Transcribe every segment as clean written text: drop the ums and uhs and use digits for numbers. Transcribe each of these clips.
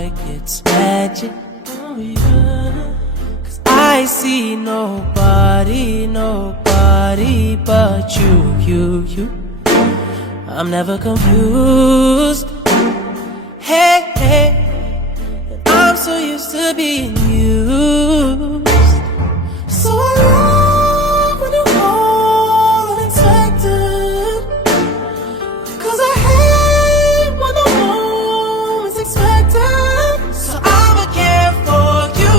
like it's magic. Oh yeah. 'Cause I see nobody but you. I'm never confused. Hey, I'm so used to being used. So I love when you call unexpected, 'cause I hate when the moment's expected. So I'ma care for you.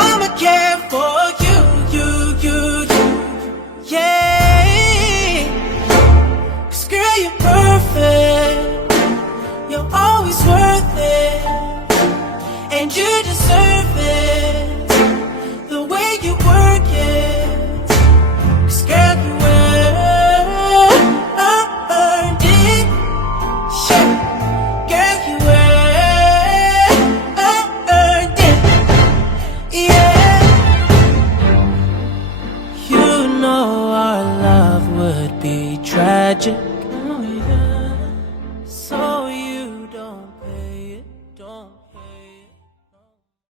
I'ma care for you. Yeah. 'Cause girl, you're perfect. You're always worth it. And you deserve it, the way you work it. 'Cause girl, you earned it. Yeah. Girl, you earned it. Yeah. You know our love would be tragic